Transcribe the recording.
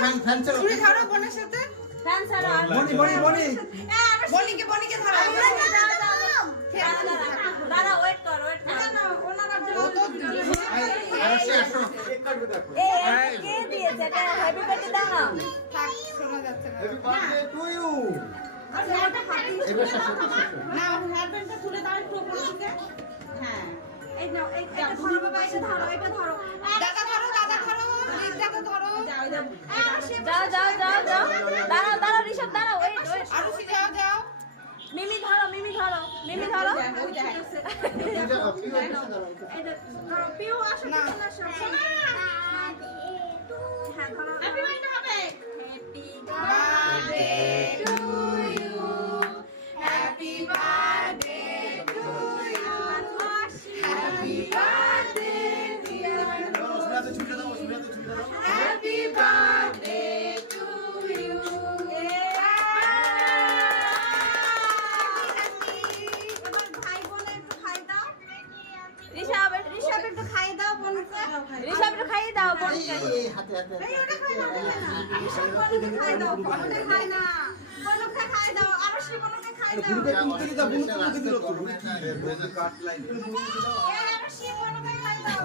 Fan চালাও ছুরি ধরো বোনের সাথে ফ্যান ছাড়া বনি বনিকে ধরো দাঁড়া ওয়েট কর না ওনারা ও তো কে দিয়েছে এটা হ্যাপি বার্থডে দাও না থাক শোনা যাচ্ছে না হ্যাপি বার্থডে টু ইউ আর হেয়ারটা হাতি এবার শাসন না হেয়ার ব্যান্ডটা তুলে দাও একটু উপরে থেকে হ্যাঁ এই নাও এটা ধরো বাবা এটা ধরো দাদা ধরো লিপটাকে ধরো যাও দাঁড়াও ঋষভ দাঁড়াও ওয়েট আরো যাও মিমি ধরো পিউ আসো না। হ্যাঁ ধরো হ্যাপি বার্থডে হবে happy to you happy birthday to you happy birthday dear সুরাতে ছুটে দাও happy birthday to you এবার ভাই বোনের একটু খাই দাও ঋষভ একটু খাই দাও বোনকে ঋষভ একটু খাই দাও বোনকে এই হাতে এই ওটা খাই না ঋষভ বোনকে খাই দাও বোনকে খাই না বোনকে খাই দাও আর শ্রী বোনকে খাই দাও গুরুকে তুলতে দিও বুনকে দিল তো এই আর শ্রী বোনকে খাই দাও